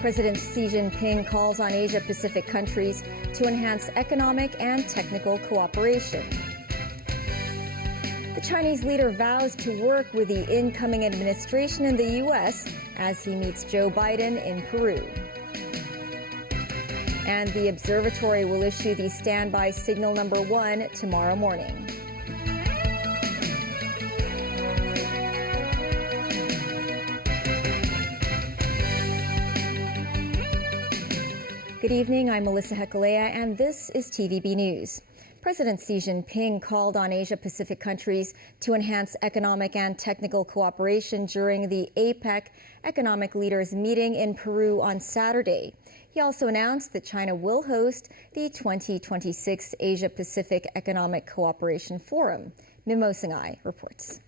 President Xi Jinping calls on Asia-Pacific countries to enhance economic and technical cooperation. The Chinese leader vows to work with the incoming administration in the U.S. as he meets Joe Biden in Peru. And the observatory will issue the standby signal number 1 tomorrow morning. Good evening, I'm Melissa Hekalea, and this is TVB News. President Xi Jinping called on Asia-Pacific countries to enhance economic and technical cooperation during the APEC economic leaders meeting in Peru on Saturday. He also announced that China will host the 2026 Asia-Pacific Economic Cooperation Forum. Mimo Singhai reports.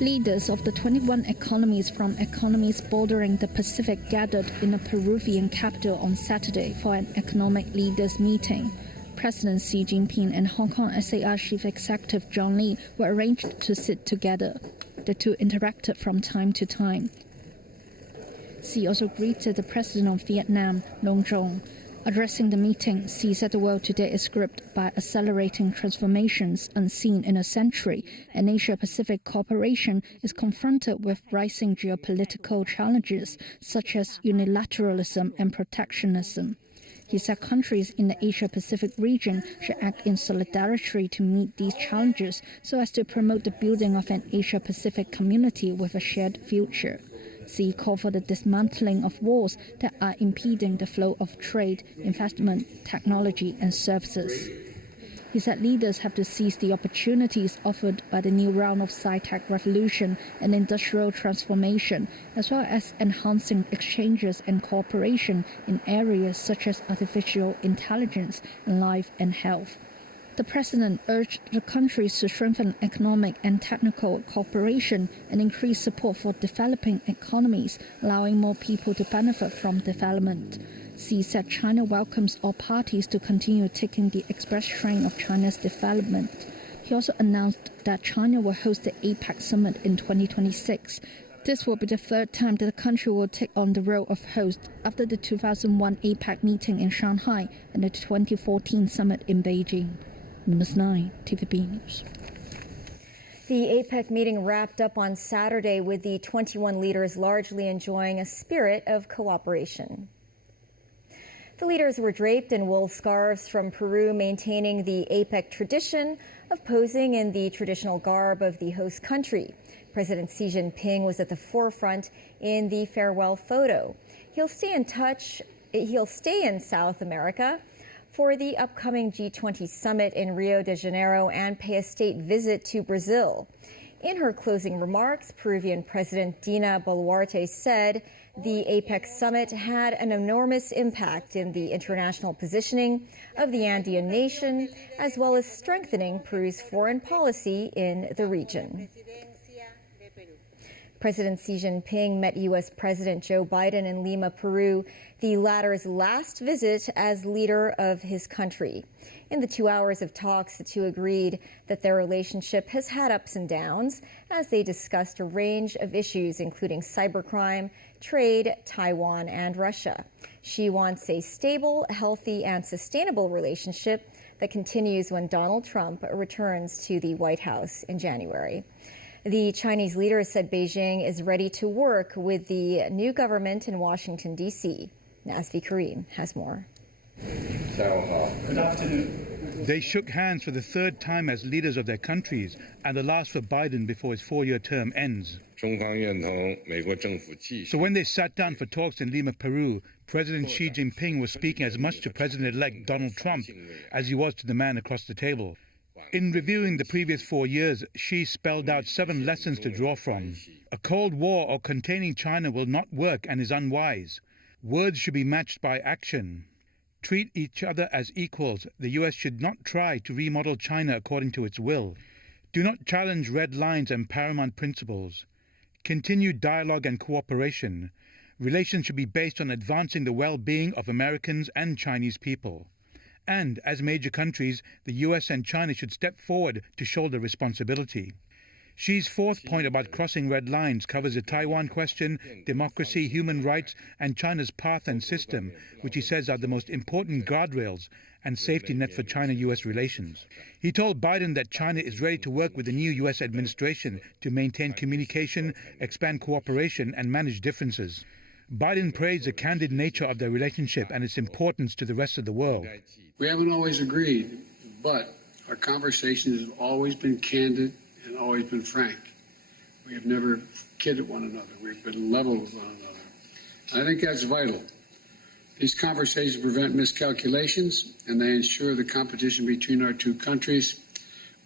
Leaders of the 21 economies from economies bordering the Pacific gathered in the Peruvian capital on Saturday for an economic leaders meeting. President Xi Jinping and Hong Kong SAR Chief Executive John Lee were arranged to sit together. The two interacted from time to time. Xi also greeted the President of Vietnam, Long Zhong. Addressing the meeting, Xi said the world today is gripped by accelerating transformations unseen in a century, and Asia-Pacific cooperation is confronted with rising geopolitical challenges such as unilateralism and protectionism. He said countries in the Asia-Pacific region should act in solidarity to meet these challenges so as to promote the building of an Asia-Pacific community with a shared future. Xi called for the dismantling of walls that are impeding the flow of trade, investment, technology and services. He said leaders have to seize the opportunities offered by the new round of sci-tech revolution and industrial transformation, as well as enhancing exchanges and cooperation in areas such as artificial intelligence and life and health. The president urged the countries to strengthen economic and technical cooperation and increase support for developing economies, allowing more people to benefit from development. Xi said China welcomes all parties to continue taking the express train of China's development. He also announced that China will host the APEC summit in 2026. This will be the third time that the country will take on the role of host after the 2001 APEC meeting in Shanghai and the 2014 summit in Beijing. Numbers 9, TVB News. The APEC meeting wrapped up on Saturday with the 21 leaders largely enjoying a spirit of cooperation. The leaders were draped in wool scarves from Peru, maintaining the APEC tradition of posing in the traditional garb of the host country. President Xi Jinping was at the forefront in the farewell photo. He'll stay in South America for the upcoming G20 summit in Rio de Janeiro and pay a state visit to Brazil. In her closing remarks, Peruvian President Dina Boluarte said the APEC summit had an enormous impact in the international positioning of the Andean nation, as well as strengthening Peru's foreign policy in the region. President Xi Jinping met U.S. President Joe Biden in Lima, Peru, the latter's last visit as leader of his country. In the 2 hours of talks, the two agreed that their relationship has had ups and downs as they discussed a range of issues, including cybercrime, trade, Taiwan, and Russia. Xi wants a stable, healthy, and sustainable relationship that continues when Donald Trump returns to the White House in January. The Chinese leader said Beijing is ready to work with the new government in Washington, D.C. Nazvi Karim has more. Good afternoon. They shook hands for the third time as leaders of their countries, and the last for Biden before his 4-year term ends. So when they sat down for talks in Lima, Peru, President Xi Jinping was speaking as much to President-elect Donald Trump as he was to the man across the table. In reviewing the previous 4 years, Xi spelled out 7 lessons to draw from. A Cold War or containing China will not work and is unwise. Words should be matched by action. Treat each other as equals. The U.S. should not try to remodel China according to its will. Do not challenge red lines and paramount principles. Continue dialogue and cooperation. Relations should be based on advancing the well-being of Americans and Chinese people. And as major countries, the US and China should step forward to shoulder responsibility. Xi's fourth point about crossing red lines covers the Taiwan question, democracy, human rights, and China's path and system, which he says are the most important guardrails and safety net for China-US relations. He told Biden that China is ready to work with the new US administration to maintain communication, expand cooperation, and manage differences. Biden praised the candid nature of their relationship and its importance to the rest of the world. We haven't always agreed, but our conversations have always been candid and always been frank. We have never kidded one another. We've been level with one another. And I think that's vital. These conversations prevent miscalculations, and they ensure the competition between our two countries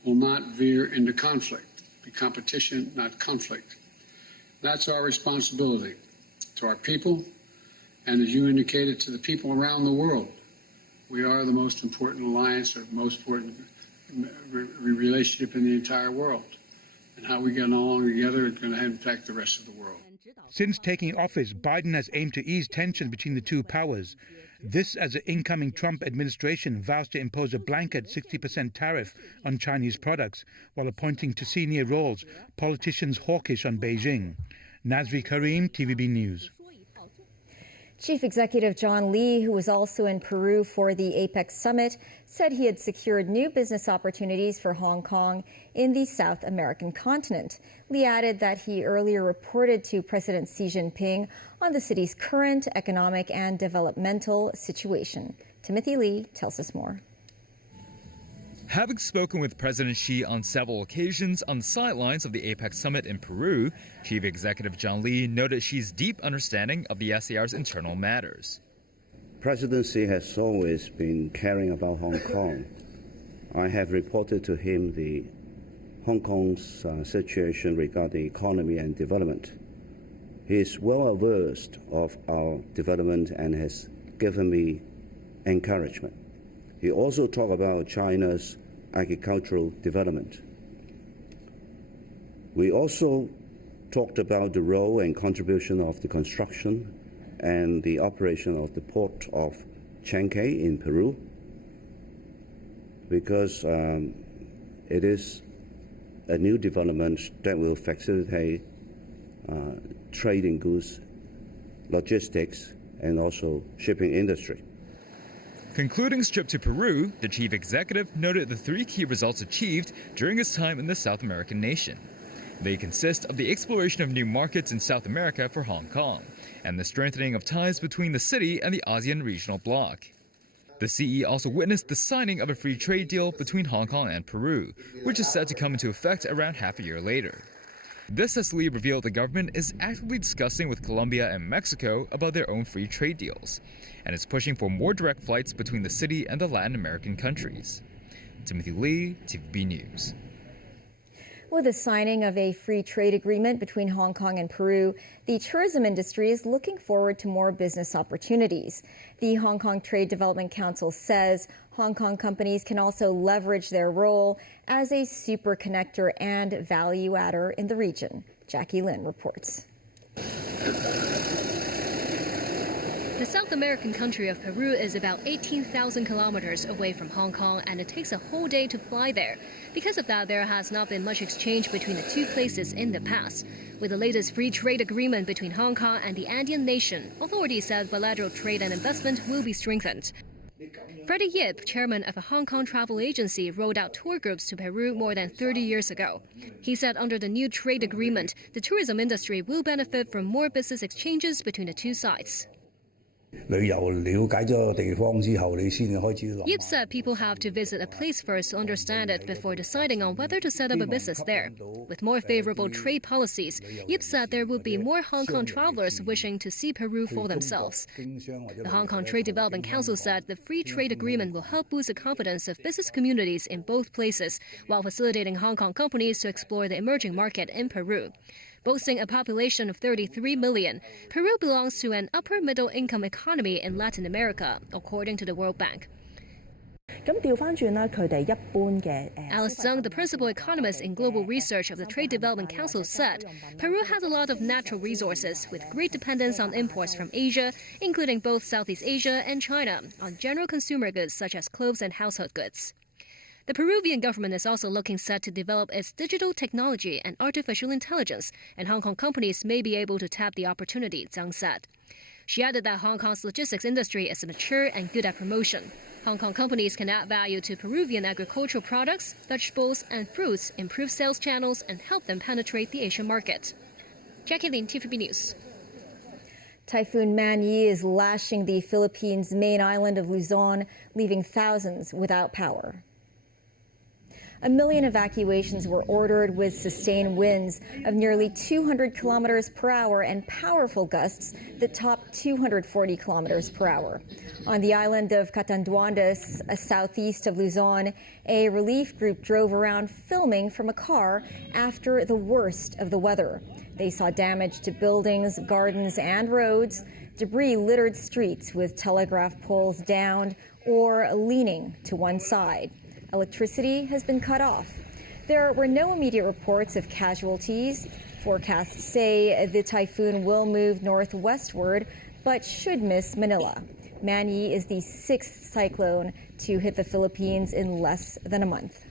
will not veer into conflict. Be competition, not conflict. That's our responsibility to our people, and as you indicated, to the people around the world. We are the most important alliance or most important relationship in the entire world. And how we get along together is going to impact the rest of the world. Since taking office, Biden has aimed to ease tensions between the two powers. This as the incoming Trump administration vows to impose a blanket 60% tariff on Chinese products, while appointing to senior roles politicians hawkish on Beijing. Nazri Karim, TVB News. Chief Executive John Lee, who was also in Peru for the APEC summit, said he had secured new business opportunities for Hong Kong in the South American continent. Lee added that he earlier reported to President Xi Jinping on the city's current economic and developmental situation. Timothy Lee tells us more. Having spoken with President Xi on several occasions on the sidelines of the APEC summit in Peru, Chief Executive John Lee noted Xi's deep understanding of the SAR's internal matters. President Xi has always been caring about Hong Kong. I have reported to him the Hong Kong's situation regarding economy and development. He is well versed of our development and has given me encouragement. He also talked about China's agricultural development. We also talked about the role and contribution of the construction and the operation of the port of Chancay in Peru, because it is a new development that will facilitate trade in goods, logistics, and also shipping industry. Concluding his trip to Peru, the chief executive noted the three key results achieved during his time in the South American nation. They consist of the exploration of new markets in South America for Hong Kong and the strengthening of ties between the city and the ASEAN regional bloc. The CE also witnessed the signing of a free trade deal between Hong Kong and Peru, which is set to come into effect around half a year later. This, as Lee revealed, the government is actively discussing with Colombia and Mexico about their own free trade deals, and is pushing for more direct flights between the city and the Latin American countries. Timothy Lee, TVB News. With the signing of a free trade agreement between Hong Kong and Peru, the tourism industry is looking forward to more business opportunities. The Hong Kong Trade Development Council says Hong Kong companies can also leverage their role as a super connector and value adder in the region. Jackie Lin reports. The South American country of Peru is about 18,000 kilometers away from Hong Kong, and it takes a whole day to fly there. Because of that, there has not been much exchange between the two places in the past. With the latest free trade agreement between Hong Kong and the Andean nation, authorities said bilateral trade and investment will be strengthened. Freddie Yip, chairman of a Hong Kong travel agency, rolled out tour groups to Peru more than 30 years ago. He said under the new trade agreement, the tourism industry will benefit from more business exchanges between the two sides. Yip said people have to visit a place first to understand it before deciding on whether to set up a business there. With more favorable trade policies, Yip said there would be more Hong Kong travelers wishing to see Peru for themselves. The Hong Kong Trade Development Council said the free trade agreement will help boost the confidence of business communities in both places, while facilitating Hong Kong companies to explore the emerging market in Peru. Boasting a population of 33 million, Peru belongs to an upper-middle income economy in Latin America, according to the World Bank. Alice Zhang, the principal economist in global research of the Trade Development Council, said Peru has a lot of natural resources with great dependence on imports from Asia, including both Southeast Asia and China, on general consumer goods such as clothes and household goods. The Peruvian government is also looking set to develop its digital technology and artificial intelligence, and Hong Kong companies may be able to tap the opportunity, Zhang said. She added that Hong Kong's logistics industry is mature and good at promotion. Hong Kong companies can add value to Peruvian agricultural products, vegetables, and fruits, improve sales channels, and help them penetrate the Asian market. Jackie Lin, TVB News. Typhoon Man-yi is lashing the Philippines' main island of Luzon, leaving thousands without power. 1 million evacuations were ordered with sustained winds of nearly 200 kilometers per hour and powerful gusts that topped 240 kilometers per hour. On the island of Catanduanes, southeast of Luzon, a relief group drove around filming from a car after the worst of the weather. They saw damage to buildings, gardens, and roads. Debris littered streets with telegraph poles downed or leaning to one side. Electricity has been cut off. There were no immediate reports of casualties. Forecasts say the typhoon will move northwestward, but should miss Manila. Man-yi is the 6th cyclone to hit the Philippines in less than a month.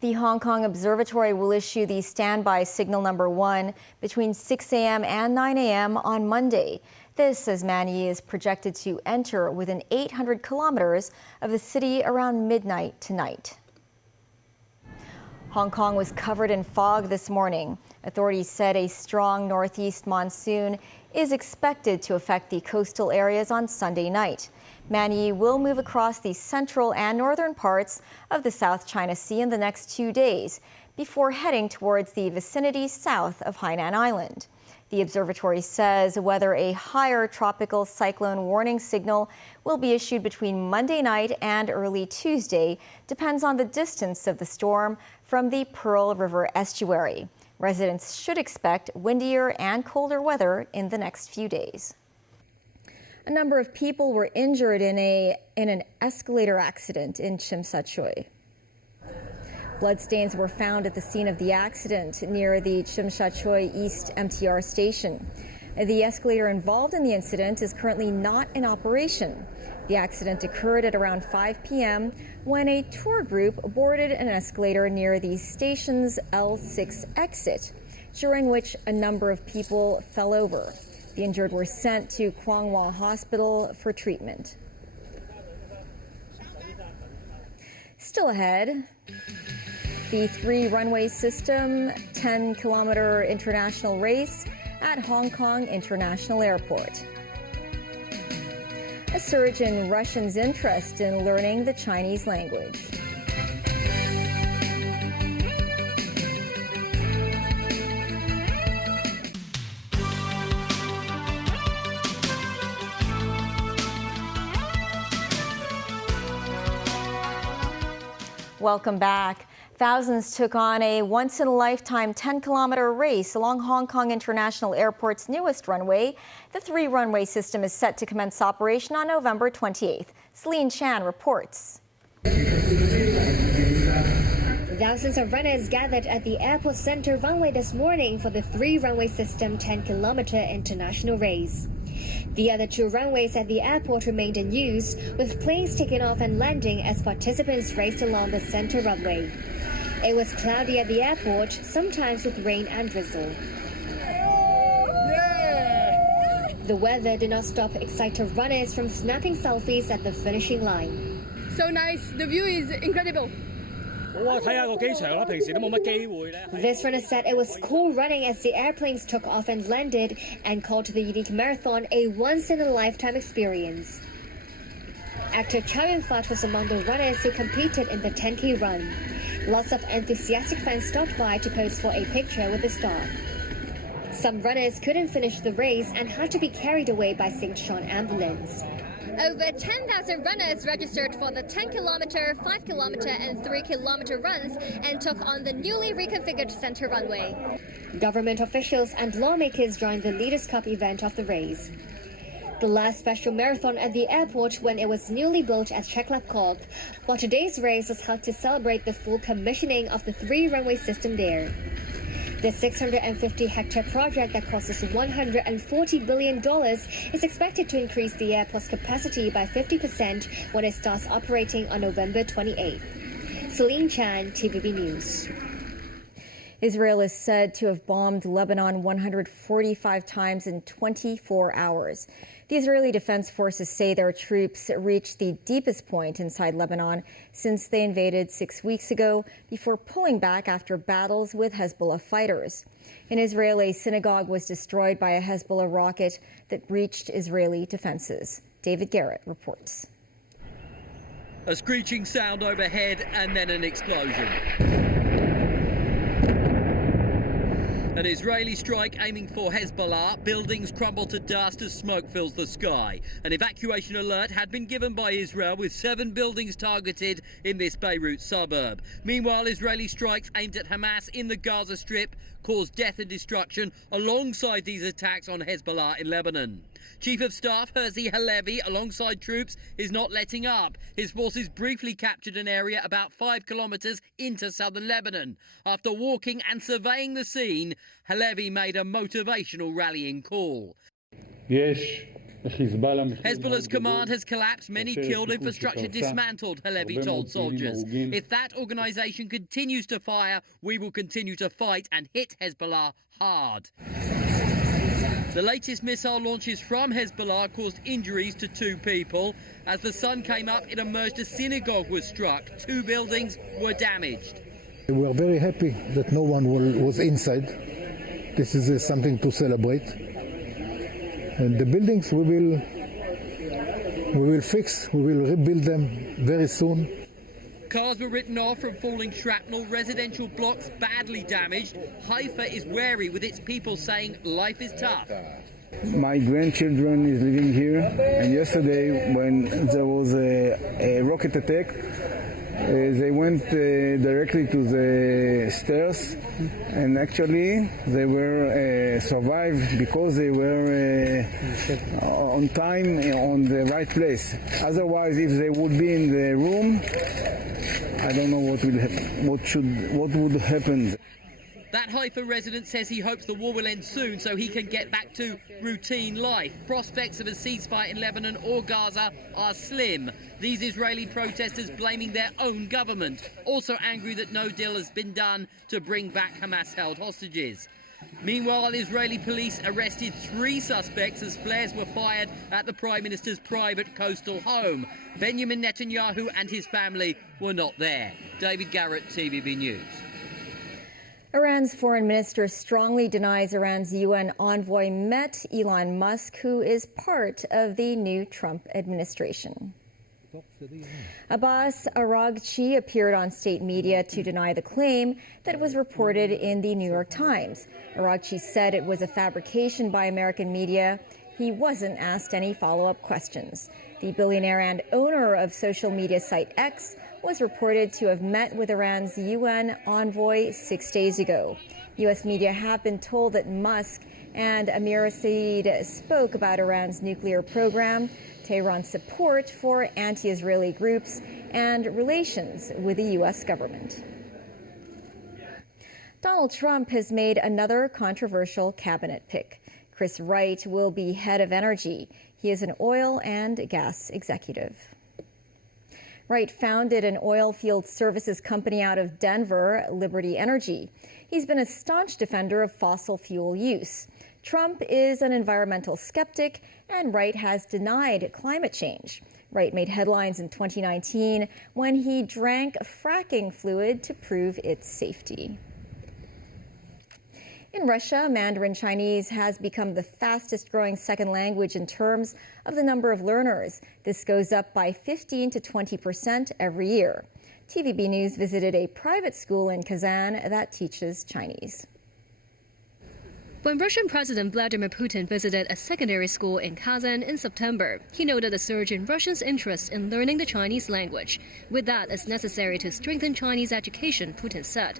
The Hong Kong Observatory will issue the standby signal number 1 between 6 a.m. and 9 a.m. on Monday. This, as Man-yi is projected to enter within 800 kilometers of the city around midnight tonight. Hong Kong was covered in fog this morning. Authorities said a strong northeast monsoon is expected to affect the coastal areas on Sunday night. Man-yi will move across the central and northern parts of the South China Sea in the next 2 days before heading towards the vicinity south of Hainan Island. The observatory says whether a higher tropical cyclone warning signal will be issued between Monday night and early Tuesday depends on the distance of the storm from the Pearl River estuary. Residents should expect windier and colder weather in the next few days. A number of people were injured in an escalator accident in Tsim Sha Tsui. Bloodstains were found at the scene of the accident near the Tsim Sha Tsui East MTR station. The escalator involved in the incident is currently not in operation. The accident occurred at around 5 p.m. when a tour group boarded an escalator near the station's L6 exit, during which a number of people fell over. The injured were sent to Kwang Wah Hospital for treatment. Still ahead, the 3-runway system 10-kilometer international race at Hong Kong International Airport. A surge in Russians' interest in learning the Chinese language. Welcome back. Thousands took on a once-in-a-lifetime 10-kilometer race along Hong Kong International Airport's newest runway. The 3-runway system is set to commence operation on November 28th. Celine Chan reports. Thousands of runners gathered at the airport center runway this morning for the 3-runway system 10-kilometer international race. The other 2 runways at the airport remained in use, with planes taking off and landing as participants raced along the center runway. It was cloudy at the airport, sometimes with rain and drizzle. The weather did not stop excited runners from snapping selfies at the finishing line. So nice, the view is incredible. This runner said it was cool running as the airplanes took off and landed, and called the unique marathon a once-in-a-lifetime experience. Actor Chow Yun-fat was among the runners who competed in the 10K run. Lots of enthusiastic fans stopped by to pose for a picture with the star. Some runners couldn't finish the race and had to be carried away by St. John ambulance. Over 10,000 runners registered for the 10-kilometer, 5-kilometer and 3-kilometer runs and took on the newly reconfigured center runway. Government officials and lawmakers joined the Leaders' Cup event of the race. The last special marathon at the airport when it was newly built as Cheklapkog, while today's race was held to celebrate the full commissioning of the 3-runway system there. The 650-hectare project that costs $140 billion is expected to increase the airport's capacity by 50% when it starts operating on November 28th. Celine Chan, TVB News. Israel is said to have bombed Lebanon 145 times in 24 hours. The Israeli Defense Forces say their troops reached the deepest point inside Lebanon since they invaded 6 weeks ago, before pulling back after battles with Hezbollah fighters. In Israel, a synagogue was destroyed by a Hezbollah rocket that reached Israeli defenses. David Garrett reports. A screeching sound overhead and then an explosion. An Israeli strike aiming for Hezbollah. Buildings crumble to dust as smoke fills the sky. An evacuation alert had been given by Israel, with 7 buildings targeted in this Beirut suburb. Meanwhile, Israeli strikes aimed at Hamas in the Gaza Strip caused death and destruction alongside these attacks on Hezbollah in Lebanon. Chief of Staff Herzi Halevi, alongside troops, is not letting up. His forces briefly captured an area about 5 kilometers into southern Lebanon. After walking and surveying the scene, Halevi made a motivational rallying call. Hezbollah's command has collapsed, many killed, infrastructure dismantled, Halevi told soldiers. If that organisation continues to fire, we will continue to fight and hit Hezbollah hard. The latest missile launches from Hezbollah caused injuries to 2 people. As the sun came up, it emerged a synagogue was struck. 2 buildings were damaged. We are very happy that no one was inside. This is something to celebrate. And the buildings we will fix, we will rebuild them very soon. Cars were written off from falling shrapnel, residential blocks badly damaged. Haifa is wary, with its people saying life is tough. My grandchildren is living here, and yesterday when there was a rocket attack, they went directly to the stairs, and actually they were survived because they were on time on the right place. Otherwise, if they would be in the room, I don't know what would happen. That Haifa resident says he hopes the war will end soon so he can get back to routine life. Prospects of a ceasefire in Lebanon or Gaza are slim. These Israeli protesters blaming their own government, also angry that no deal has been done to bring back Hamas-held hostages. Meanwhile, Israeli police arrested 3 suspects as flares were fired at the Prime Minister's private coastal home. Benjamin Netanyahu and his family were not there. David Garrett, TVB News. Iran's foreign minister strongly denies Iran's UN envoy met Elon Musk, who is part of the new Trump administration. Abbas Araghchi appeared on state media to deny the claim that was reported in the New York Times. Araghchi said it was a fabrication by American media. He wasn't asked any follow-up questions. The billionaire and owner of social media site X was reported to have met with Iran's UN envoy 6 days ago. U.S. media have been told that Musk and Amir Saeed spoke about Iran's nuclear program, Tehran's support for anti-Israeli groups, and relations with the U.S. government. Donald Trump has made another controversial cabinet pick. Chris Wright will be head of energy. He is an oil and gas executive. Wright founded an oil field services company out of Denver, Liberty Energy. He's been a staunch defender of fossil fuel use. Trump is an environmental skeptic, and Wright has denied climate change. Wright made headlines in 2019 when he drank fracking fluid to prove its safety. In Russia, Mandarin Chinese has become the fastest growing second language in terms of the number of learners. This goes up by 15 to 20% every year. TVB News visited a private school in Kazan that teaches Chinese. When Russian President Vladimir Putin visited a secondary school in Kazan in September, he noted a surge in Russians' interest in learning the Chinese language. With that, it's necessary to strengthen Chinese education, Putin said.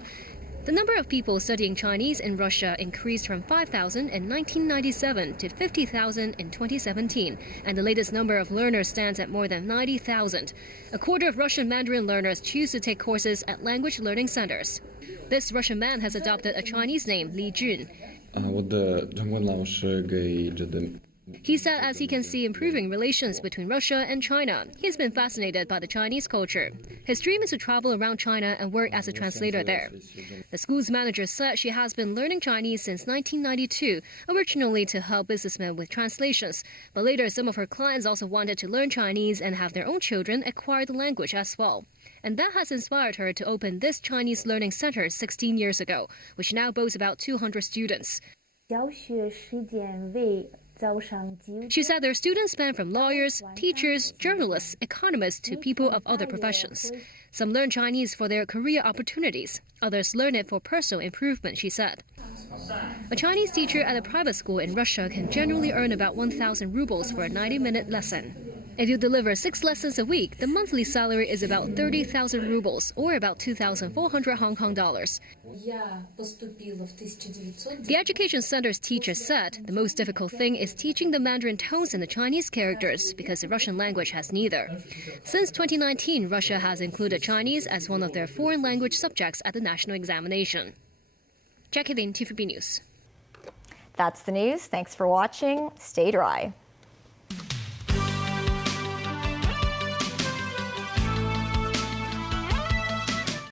The number of people studying Chinese in Russia increased from 5,000 in 1997 to 50,000 in 2017, and the latest number of learners stands at more than 90,000. A quarter of Russian Mandarin learners choose to take courses at language learning centers. This Russian man has adopted a Chinese name, Li Jun. He said as he can see improving relations between Russia and China, he's been fascinated by the Chinese culture. His dream is to travel around China and work as a translator there. The school's manager said she has been learning Chinese since 1992, originally to help businessmen with translations. But later, some of her clients also wanted to learn Chinese and have their own children acquire the language as well. And that has inspired her to open this Chinese learning center 16 years ago, which now boasts about 200 students. She said their students span from lawyers, teachers, journalists, economists to people of other professions. Some learn Chinese for their career opportunities. Others learn it for personal improvement, she said. A Chinese teacher at a private school in Russia can generally earn about 1,000 rubles for a 90-minute lesson. If you deliver 6 lessons a week, the monthly salary is about 30,000 rubles, or about 2,400 Hong Kong dollars. The education center's teacher said the most difficult thing is teaching the Mandarin tones and the Chinese characters, because the Russian language has neither. Since 2019, Russia has included Chinese as one of their foreign language subjects at the national examination. Jackie Lin, TVB News. That's the news. Thanks for watching. Stay dry.